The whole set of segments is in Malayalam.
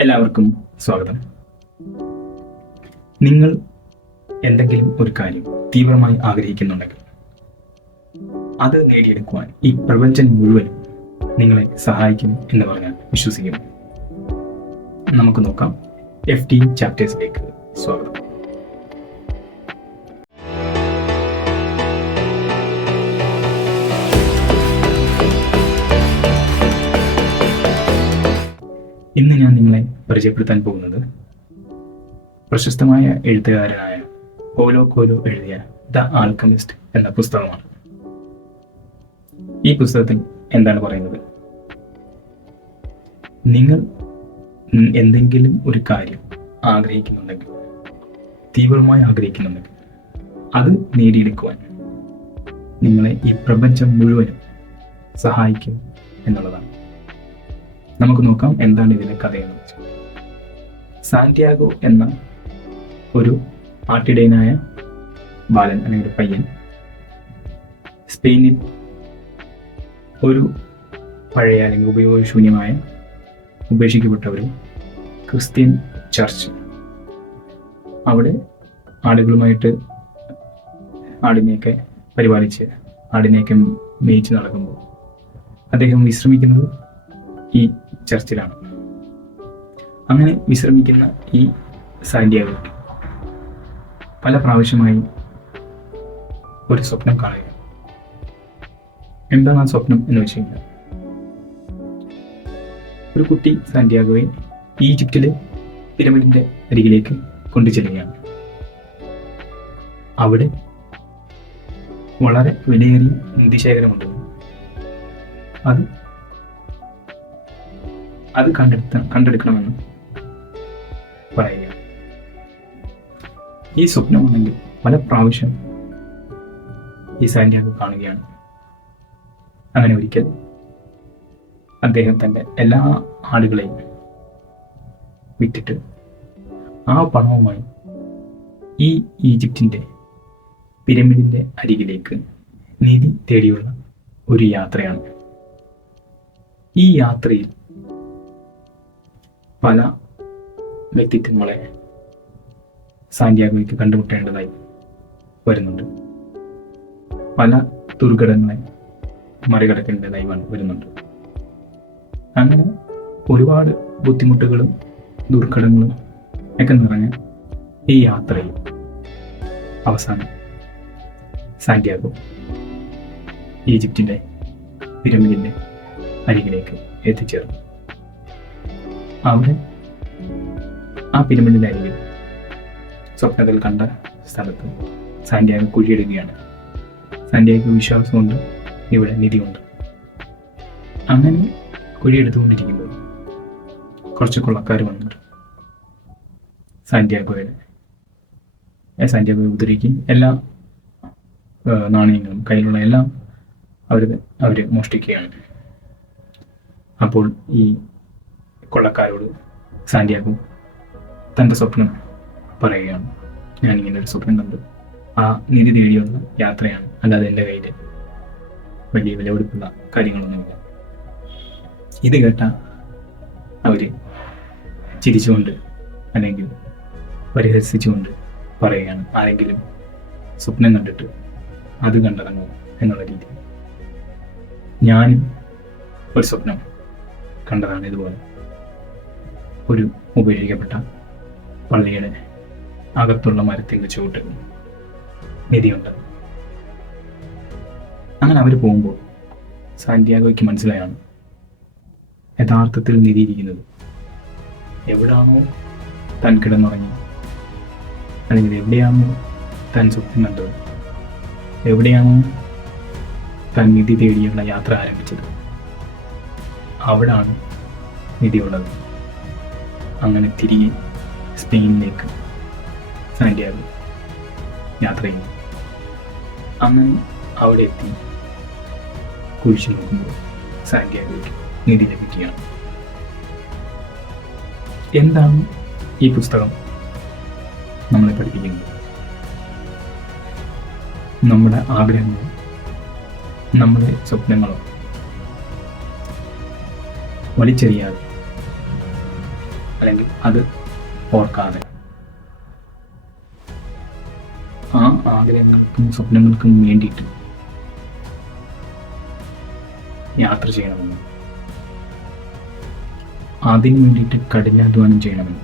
എല്ലാവർക്കും സ്വാഗതം. നിങ്ങൾ എന്തെങ്കിലും ഒരു കാര്യം തീവ്രമായി ആഗ്രഹിക്കുന്നുണ്ടെങ്കിൽ അത് നേടിയെടുക്കുവാൻ ഈ പ്രപഞ്ചം മുഴുവൻ നിങ്ങളെ സഹായിക്കും എന്ന് പറഞ്ഞാൽ വിശ്വസിക്കുന്നു. നമുക്ക് നോക്കാം. എഫ് ടി ചാപ്റ്റേഴ്സിലേക്ക് സ്വാഗതം. ഇന്ന് ഞാൻ നിങ്ങളെ പരിചയപ്പെടുത്താൻ പോകുന്നത് പ്രശസ്തമായ എഴുത്തുകാരനായ പോലോ കോലോ എഴുതിയ ദ ആൽക്കമിസ്റ്റ് എന്ന പുസ്തകമാണ്. ഈ പുസ്തകത്തിൽ എന്താണ് പറയുന്നത്? നിങ്ങൾ എന്തെങ്കിലും ഒരു കാര്യം ആഗ്രഹിക്കുന്നുണ്ടെങ്കിൽ തീവ്രമായി ആഗ്രഹിക്കുന്നുണ്ടെങ്കിൽ അത് നേടിയെടുക്കുവാൻ നിങ്ങളെ ഈ പ്രപഞ്ചം മുഴുവനും സഹായിക്കും എന്നുള്ളതാണ്. നമുക്ക് നോക്കാം എന്താണ് ഇതിലെ കഥയെന്ന് വെച്ചാൽ സാന്റിയാഗോ എന്ന ഒരു ആട്ടിടയനായ ബാലൻ അല്ലെങ്കിൽ ഒരു പയ്യൻ സ്പെയിനിൽ ഒരു പഴയ അല്ലെങ്കിൽ ഉപയോഗശൂന്യമായ ഉപേക്ഷിക്കപ്പെട്ട ഒരു ക്രിസ്ത്യൻ ചർച്ച് അവിടെ ആടുകളുമായിട്ട് ആടിനെയൊക്കെ പരിപാലിച്ച് ആടിനെയൊക്കെ മേയിച്ച് നടക്കുമ്പോൾ അദ്ദേഹം വിശ്രമിക്കുന്നത് ഈ ചർച്ചിലാണ്. അങ്ങനെ വിശ്രമിക്കുന്ന ഈ സാന്റിയാഗോയ്ക്ക് പല പ്രാവശ്യമായി ഒരു സ്വപ്നം കാണുക എന്താണ് ആ സ്വപ്നം എന്ന് വെച്ച് കഴിഞ്ഞാൽ ഒരു കുട്ടി സാന്റിയാഗോയെ ഈജിപ്തിലെ പിരമിഡിന്റെ അരികിലേക്ക് കൊണ്ടുചെല്ലുകയാണ്. അവിടെ വളരെ വിലയേറിയ നിധിശേഖരമുണ്ട് അത് അത് കണ്ടെടുത്ത കണ്ടെടുക്കണമെന്ന് പറയുക. ഈ സ്വപ്നമാണെങ്കിൽ പല പ്രാവശ്യം ഈ സാന്റിയാഗോ കാണുകയാണ്. അങ്ങനെ ഒരിക്കൽ അദ്ദേഹം തന്റെ എല്ലാ ആടുകളെയും വിറ്റിട്ട് ആ പണവുമായി ഈ ഈജിപ്തിന്റെ പിരമിഡിന്റെ അരികിലേക്ക് നിധി തേടിയുള്ള ഒരു യാത്രയാണ്. ഈ യാത്രയിൽ പല വ്യക്തിത്വങ്ങളെ സാന്റിയാഗോയ്ക്ക് കണ്ടുമുട്ടേണ്ടതായി വരുന്നുണ്ട്. പല ദുർഘടങ്ങളെ മറികടക്കേണ്ടതായി വരുന്നുണ്ട്. അങ്ങനെ ഒരുപാട് ബുദ്ധിമുട്ടുകളും ദുർഘടങ്ങളും ഒക്കെ നിറഞ്ഞ ഈ യാത്രയിൽ അവസാനം സാന്റിയാഗോ ഈജിപ്തിന്റെ പിരമിഡിന്റെ അരികിലേക്ക് എത്തിച്ചേർന്നു. അവിടെ ആ പിരമിഡിന്റെ അരികിൽ സ്വപ്നത്തിൽ കണ്ട സ്ഥലത്ത് സാന്റിയാഗോ കുഴിയിടുകയാണ്. സാന്റിയാഗോ വിശ്വാസമുണ്ട്. ഇവിടെ നിധിയുണ്ട്. അങ്ങനെ കുഴിയെടുത്തുകൊണ്ടിരിക്കുമ്പോൾ കുറച്ച് കൊള്ളക്കാർ വന്നിട്ട് സാന്റിയാഗോയുടെ സാന്റിയാഗോ ഉദ്ധരിക്കും എല്ലാ നാണയങ്ങളും കയ്യിലുള്ള എല്ലാം അവർ അവർ മോഷ്ടിക്കുകയാണ്. അപ്പോൾ ഈ കൊള്ളക്കാരോട് സാന്റിയാഗോ തന്റെ സ്വപ്നം പറയുകയാണ്. ഞാനിങ്ങനെ ഒരു സ്വപ്നം കണ്ടു. ആ നിധി തേടി വന്ന യാത്രയാണ് അല്ലാതെ എന്റെ കയ്യിൽ വലിയ വില കൊടുക്കുന്ന കാര്യങ്ങളൊന്നുമില്ല. ഇത് കേട്ട അവർ ചിരിച്ചുകൊണ്ട് അല്ലെങ്കിൽ പരിഹസിച്ചുകൊണ്ട് പറയുകയാണ് ആരെങ്കിലും സ്വപ്നം കണ്ടിട്ട് അത് കണ്ടിറങ്ങുമോ എന്നുള്ള രീതി ഞാനും ഒരു സ്വപ്നം കണ്ടതാണ് ഇതുപോലെ. ഒരു ഉപേക്ഷിക്കപ്പെട്ട പള്ളിയുടെ അകത്തുള്ള മരത്തിന്റെ ചുവട്ട് നിധിയുണ്ട്. അങ്ങനെ അവർ പോകുമ്പോൾ സാന്റിയാഗോയ്ക്ക് മനസ്സിലായാണ് യഥാർത്ഥത്തിൽ നിധിയിരിക്കുന്നത് എവിടാണോ താൻ കിടന്നുറങ്ങി. അല്ലെങ്കിൽ എവിടെയാണോ താൻ സ്വപ്നം കണ്ടത്. എവിടെയാണോ താൻ നിധി തേടിയുള്ള യാത്ര ആരംഭിച്ചത്. അവിടാണ് നിധിയുള്ളത്. അങ്ങനെ തിരികെ സ്പെയിനിലേക്ക് സാന്റിയാഗോ യാത്ര ചെയ്തു. അങ്ങനെ അവിടെ എത്തി. കുഴിച്ചു നോക്കുമ്പോൾ സാന്റിയാഗോയ്ക്ക് നിധി ലഭിക്കുകയാണ്. എന്താണ് ഈ പുസ്തകം നമ്മളെ പഠിപ്പിക്കുന്നത്? നമ്മുടെ ആഗ്രഹങ്ങളും നമ്മുടെ സ്വപ്നങ്ങളും വലിച്ചെറിയാതെ അല്ലെങ്കിൽ അത് ഓർക്കാതെ. ആ ആഗ്രഹങ്ങൾക്കും സ്വപ്നങ്ങൾക്കും വേണ്ടിയിട്ട് യാത്ര ചെയ്യണമെന്ന്. അതിനു വേണ്ടിയിട്ട് കഠിനാധ്വാനം ചെയ്യണമെന്ന്.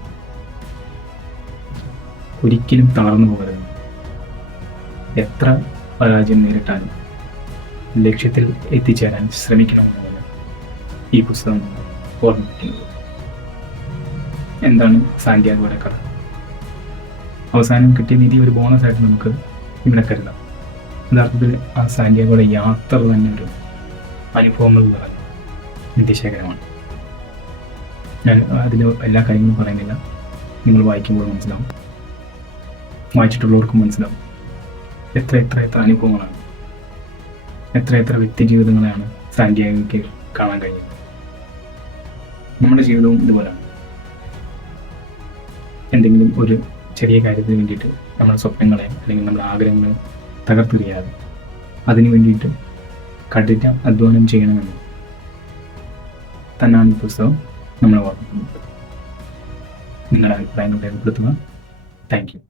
ഒരിക്കലും തളർന്നു പോകരുത്. എത്ര പരാജയം നേരിട്ടാലും ലക്ഷ്യത്തിൽ എത്തിച്ചേരാൻ ശ്രമിക്കണമെന്നാണ് ഈ പുസ്തകം ഓർമ്മിപ്പിക്കുന്നത് എന്താണ് സാന്റിയാഗോയുടെ കഥ? അവസാനം കിട്ടിയ നിധി ഒരു ബോണസ് ആയിട്ട് നമുക്ക് ഇവിടെ കരുതാം. യഥാർത്ഥത്തിൽ ആ സാന്റിയാഗോയുടെ യാത്ര തന്നെ ഒരു അനുഭവങ്ങൾ പറഞ്ഞു നിത്യശേഖരമാണ്. ഞാൻ അതിൽ എല്ലാ കാര്യങ്ങളും പറയുന്നില്ല. നിങ്ങൾ വായിക്കുമ്പോൾ മനസ്സിലാവും. വായിച്ചിട്ടുള്ളവർക്കും മനസ്സിലാവും. എത്ര എത്ര എത്ര അനുഭവങ്ങളാണ്. എത്ര എത്ര വ്യക്തി ജീവിതങ്ങളെയാണ് സാന്റിയാഗോയ്ക്ക് കാണാൻ കഴിയുന്നത് നമ്മുടെ ജീവിതവും ഇതുപോലെയാണ്. എന്തെങ്കിലും ഒരു ചെറിയ കാര്യത്തിന് വേണ്ടിയിട്ട് നമ്മുടെ സ്വപ്നങ്ങളെയും അല്ലെങ്കിൽ നമ്മുടെ ആഗ്രഹങ്ങളെ തകർത്തെറിയാതെ അതിനു വേണ്ടിയിട്ട് കഠിന അധ്വാനം ചെയ്യണമെന്ന് തന്നാണ് ഈ പുസ്തകം നമ്മളെ ഓർമ്മിക്കുന്നത്. നിങ്ങളുടെ അഭിപ്രായങ്ങൾ രേഖപ്പെടുത്തുക. Thank you.